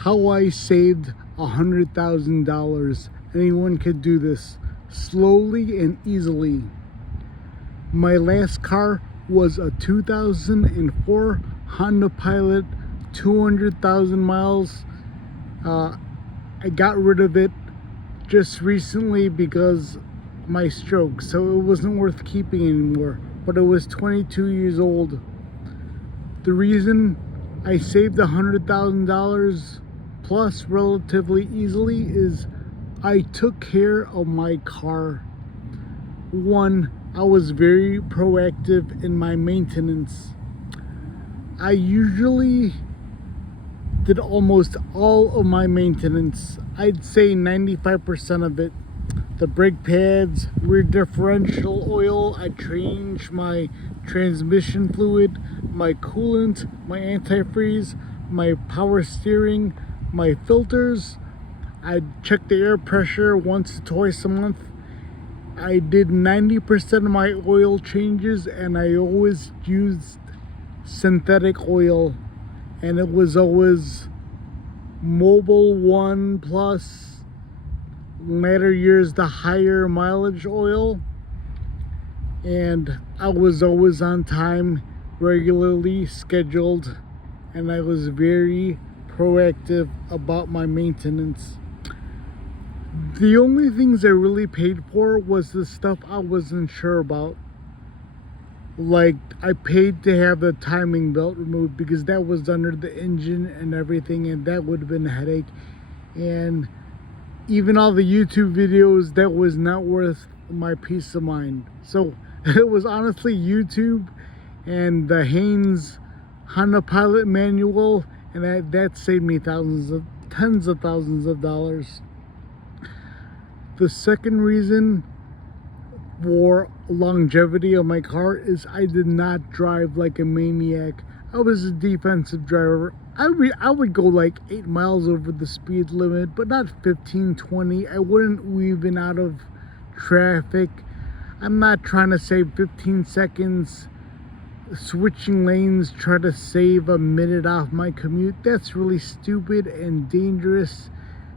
how I saved $100,000. Anyone could do this slowly and easily. My last car was a 2004 Honda Pilot, 200,000 miles. I got rid of it just recently because my stroke, so it wasn't worth keeping anymore. But it was 22 years old. The reason I saved $100,000 plus relatively easily is I took care of my car. One, I was very proactive in my maintenance. I usually did almost all of my maintenance. I'd say 95% of it. The brake pads, rear differential oil, I changed my transmission fluid, my coolant, my antifreeze, my power steering, my filters. I check the air pressure once or twice a month. I did 90% of my oil changes, and I always used synthetic oil, and it was always Mobil 1 Plus. Later years, the higher mileage oil, and I was always on time, regularly scheduled, and I was very proactive about my maintenance. The only things I really paid for was the stuff I wasn't sure about. Like, I paid to have the timing belt removed because that was under the engine and everything, and that would have been a headache. And even all the YouTube videos, that was not worth my peace of mind. So it was honestly YouTube and the Haynes Honda Pilot manual, and that saved me tens of thousands of dollars. The second reason for longevity of my car is I did not drive like a maniac. I was a defensive driver. I would go like 8 miles over the speed limit, but not 15, 20. I wouldn't weave in out of traffic. I'm not trying to save 15 seconds switching lanes, try to save a minute off my commute. That's really stupid and dangerous.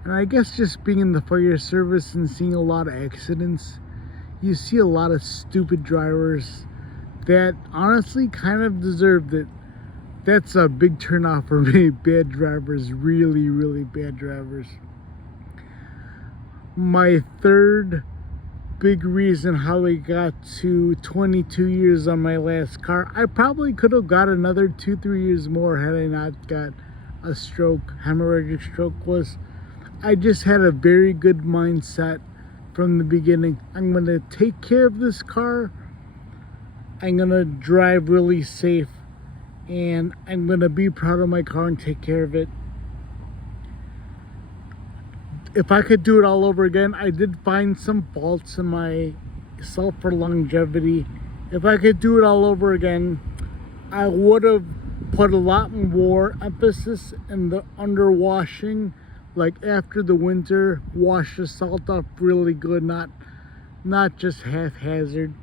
And I guess just being in the fire service and seeing a lot of accidents, you see a lot of stupid drivers that honestly kind of deserved it. That's a big turnoff for me. Bad drivers, really, really bad drivers. My third big reason how I got to 22 years on my last car, I probably could have got another 2-3 years more had I not got a stroke, hemorrhagic stroke. Was I just had a very good mindset from the beginning. I'm going to take care of this car. I'm going to drive really safe. And I'm going to be proud of my car and take care of it. If I could do it all over again, I did find some faults in myself for longevity. If I could do it all over again, I would have put a lot more emphasis in the underwashing. Like after the winter, wash the salt off really good, not just haphazard.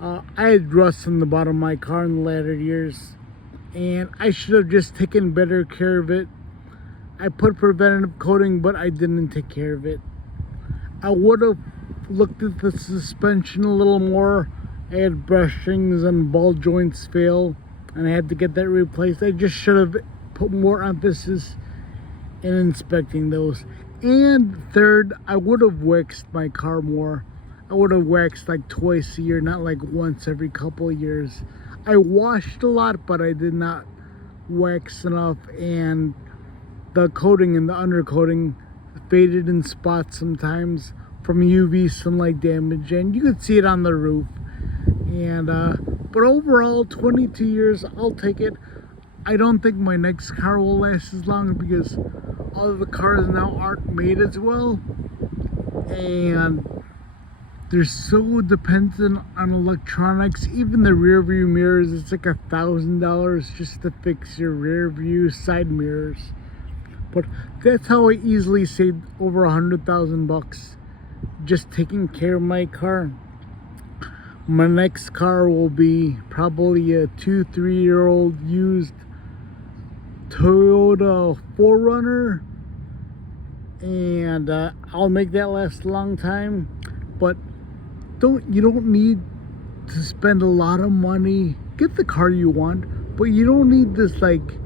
I had rust in the bottom of my car in the latter years, and I should have just taken better care of it. I put preventative coating, but I didn't take care of it. I would have looked at the suspension a little more. I had brushings and ball joints fail, and I had to get that replaced. I just should have put more emphasis in inspecting those. And third, I would have waxed my car more. I would have waxed like twice a year, not like once every couple of years. I washed a lot, but I did not wax enough, and the coating and the undercoating faded in spots sometimes from UV sunlight damage, and you could see it on the roof. And but overall, 22 years, I'll take it. I don't think my next car will last as long because all of the cars now aren't made as well, and they're so dependent on electronics. Even the rear view mirrors, it's like $1,000 just to fix your rear view side mirrors. But that's how I easily saved over $100,000 just taking care of my car. My next car will be probably a 2-3 year old used Toyota 4Runner, and I'll make that last a long time. But you don't need to spend a lot of money. Get the car you want, but you don't need this like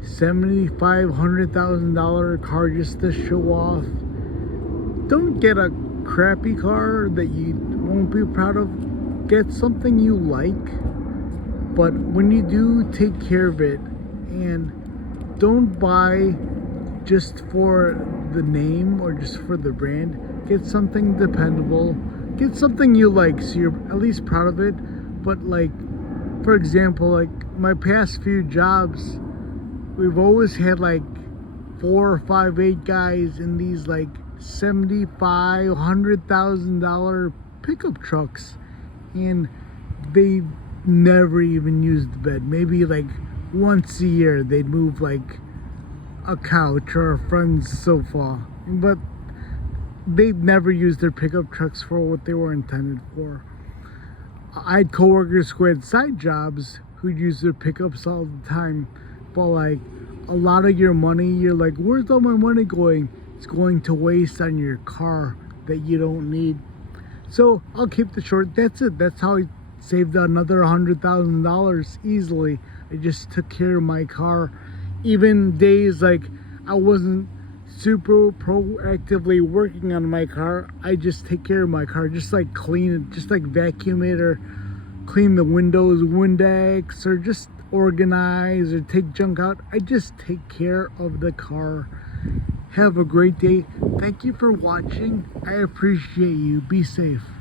$75,000-$100,000 car just to show off. Don't get a crappy car that you won't be proud of. Get something you like, but when you do, take care of it, and don't buy just for the name or just for the brand. Get something dependable. Get something you like so you're at least proud of it. But like, for example, like my past few jobs, we've always had like 4 or 5, 8 guys in these like $75,000, $100,000 pickup trucks, and they never even used the bed. Maybe like once a year they'd move like a couch or a friend's sofa, but they'd never use their pickup trucks for what they were intended for. I had coworkers who had side jobs who'd use their pickups all the time, but like a lot of your money, you're like, where's all my money going? It's going to waste on your car that you don't need. So I'll keep it short. That's it. That's how I saved another $100,000 easily. I just took care of my car. Even days like I wasn't super proactively working on my car, I just take care of my car, just like clean it, just like vacuum it, or clean the windows, Windex, or just organize or take junk out. I just take care of the car. Have a great day. Thank you for watching. I appreciate you. Be safe.